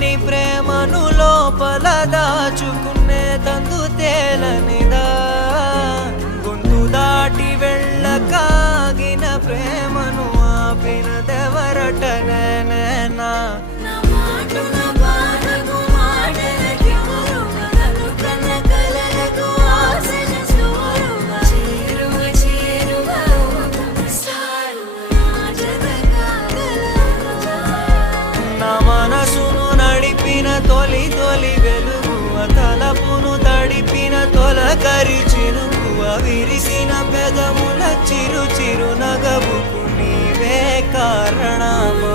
తెలియని ప్రేమను లోపల దాచుకునే తందు తేలనిదా గొంతు దాటి వెళ్ళకాగిన ప్రేమను ఆపినదెవరటనే నేనా మనసును నడిపిన తొలి తొలి వెలుగువ తలపును తడిపిన తొలకరి చిరుకువ విరిసిన పెదముల చిరు చిరు నగవుకు నీవే కారణమా